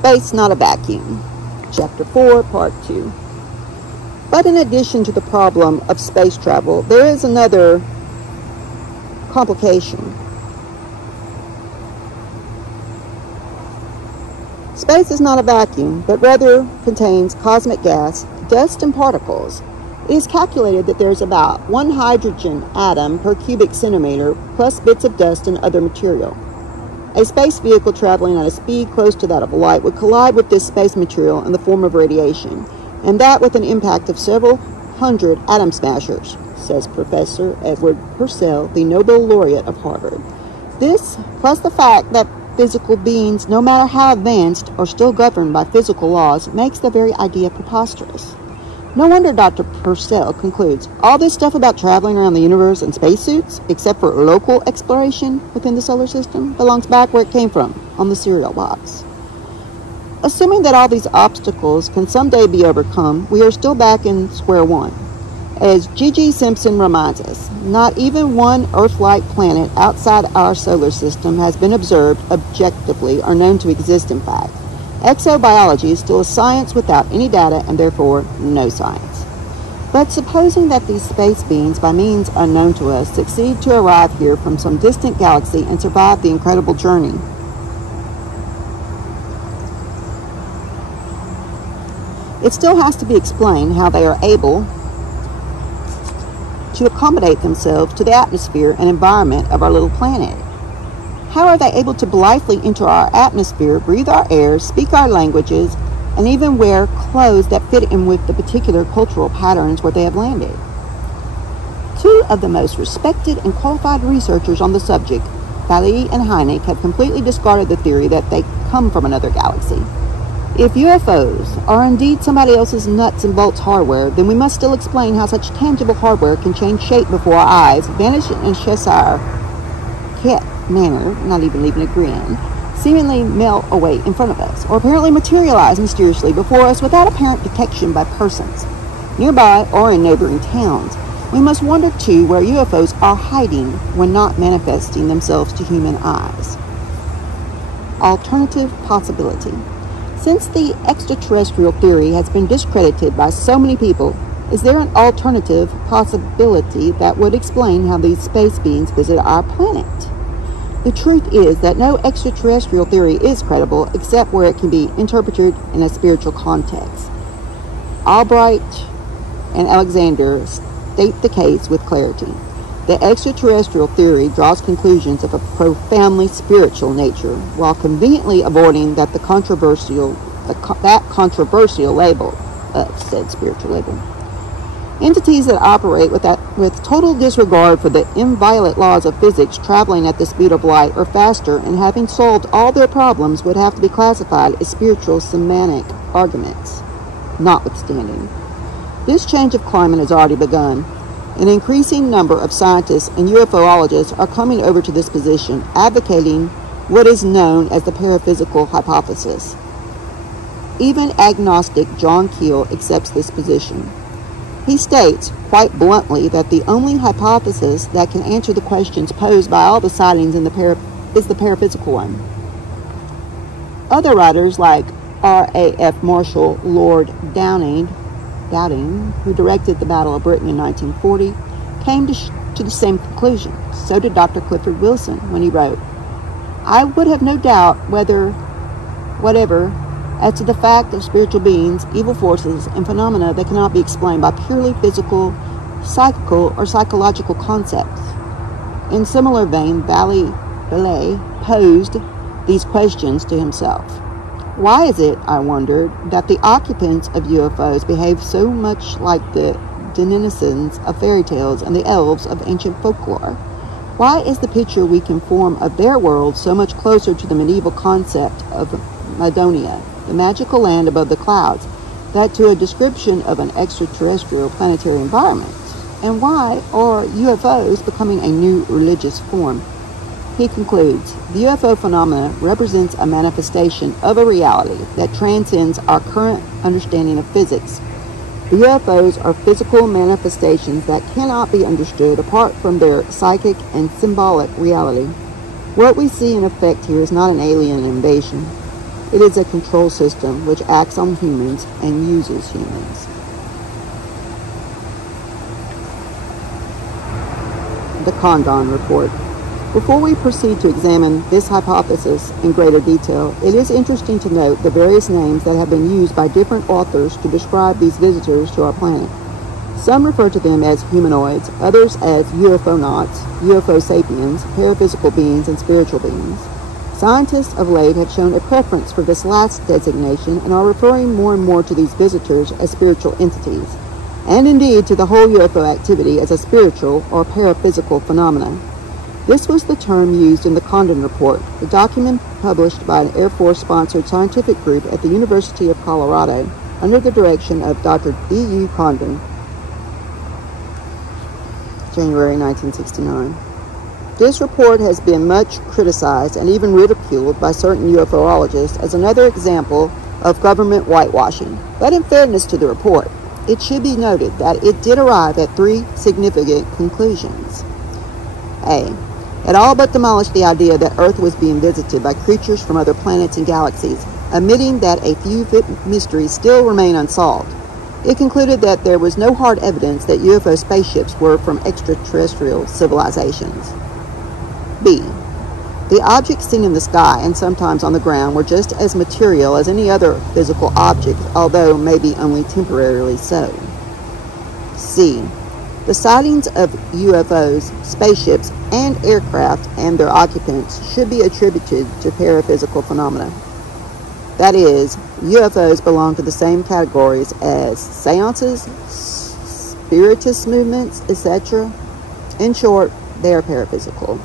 Space Not a Vacuum, Chapter 4, Part 2. But in addition to the problem of space travel, there is another complication. Space is not a vacuum, but rather contains cosmic gas, dust, and particles. It is calculated that there is about 1 hydrogen atom per cubic centimeter, plus bits of dust and other material. A space vehicle traveling at a speed close to that of light would collide with this space material in the form of radiation, and that with an impact of several hundred atom smashers, says Professor Edward Purcell, the Nobel laureate of Harvard. This, plus the fact that physical beings, no matter how advanced, are still governed by physical laws, makes the very idea preposterous. No wonder Dr. Purcell concludes, all this stuff about traveling around the universe in spacesuits, except for local exploration within the solar system, belongs back where it came from, on the cereal box. Assuming that all these obstacles can someday be overcome, we are still back in square one. As G.G. Simpson reminds us, not even one Earth-like planet outside our solar system has been observed objectively or known to exist in fact. Exobiology is still a science without any data and therefore no science. But supposing that these space beings, by means unknown to us, succeed to arrive here from some distant galaxy and survive the incredible journey. It still has to be explained how they are able to accommodate themselves to the atmosphere and environment of our little planet. How are they able to blithely enter our atmosphere, breathe our air, speak our languages, and even wear clothes that fit in with the particular cultural patterns where they have landed? Two of the most respected and qualified researchers on the subject, Bali and Hynek, have completely discarded the theory that they come from another galaxy. If UFOs are indeed somebody else's nuts and bolts hardware, then we must still explain how such tangible hardware can change shape before our eyes, vanish in a Cheshire cat manner, not even leaving a grin, seemingly melt away in front of us, or apparently materialize mysteriously before us without apparent detection by persons nearby or in neighboring towns. We must wonder too where UFOs are hiding when not manifesting themselves to human eyes. Alternative possibility. Since the extraterrestrial theory has been discredited by so many people, is there an alternative possibility that would explain how these space beings visit our planet? The truth is that no extraterrestrial theory is credible except where it can be interpreted in a spiritual context. Albright and Alexander state the case with clarity. The extraterrestrial theory draws conclusions of a profoundly spiritual nature, while conveniently avoiding that controversial label, said spiritual label. Entities that operate with total disregard for the inviolate laws of physics, traveling at the speed of light or faster, and having solved all their problems, would have to be classified as spiritual semantic arguments. Notwithstanding, this change of climate has already begun. An increasing number of scientists and UFOologists are coming over to this position, advocating what is known as the paraphysical hypothesis. Even agnostic John Keel accepts this position. He states, quite bluntly, that the only hypothesis that can answer the questions posed by all the sightings is the paraphysical one. Other writers like R.A.F. Marshall, Lord Downing, who directed the Battle of Britain in 1940, came to the same conclusion. So did Dr. Clifford Wilson when he wrote, I would have no doubt whatever as to the fact of spiritual beings, evil forces, and phenomena that cannot be explained by purely physical, psychical, or psychological concepts. In similar vein, Bali posed these questions to himself. Why is it, I wondered, that the occupants of UFOs behave so much like the denizens of fairy tales and the elves of ancient folklore? Why is the picture we can form of their world so much closer to the medieval concept of Madonia, the magical land above the clouds, than to a description of an extraterrestrial planetary environment? And why are UFOs becoming a new religious form? He concludes, the UFO phenomena represents a manifestation of a reality that transcends our current understanding of physics. The UFOs are physical manifestations that cannot be understood apart from their psychic and symbolic reality. What we see in effect here is not an alien invasion. It is a control system which acts on humans and uses humans. The Condon Report. Before we proceed to examine this hypothesis in greater detail, it is interesting to note the various names that have been used by different authors to describe these visitors to our planet. Some refer to them as humanoids, others as UFOnauts, UFO sapiens, paraphysical beings, and spiritual beings. Scientists of late have shown a preference for this last designation and are referring more and more to these visitors as spiritual entities, and indeed to the whole UFO activity as a spiritual or paraphysical phenomenon. This was the term used in the Condon Report, a document published by an Air Force-sponsored scientific group at the University of Colorado under the direction of Dr. E.U. Condon, January 1969. This report has been much criticized and even ridiculed by certain UFOologists as another example of government whitewashing. But in fairness to the report, it should be noted that it did arrive at three significant conclusions. A. It all but demolished the idea that Earth was being visited by creatures from other planets and galaxies, admitting that a few mysteries still remain unsolved. It concluded that there was no hard evidence that UFO spaceships were from extraterrestrial civilizations. B. The objects seen in the sky and sometimes on the ground were just as material as any other physical object, although maybe only temporarily so. C. The sightings of UFOs, spaceships, and aircraft and their occupants should be attributed to paraphysical phenomena. That is, UFOs belong to the same categories as seances, spiritist movements, etc. In short, they are paraphysical.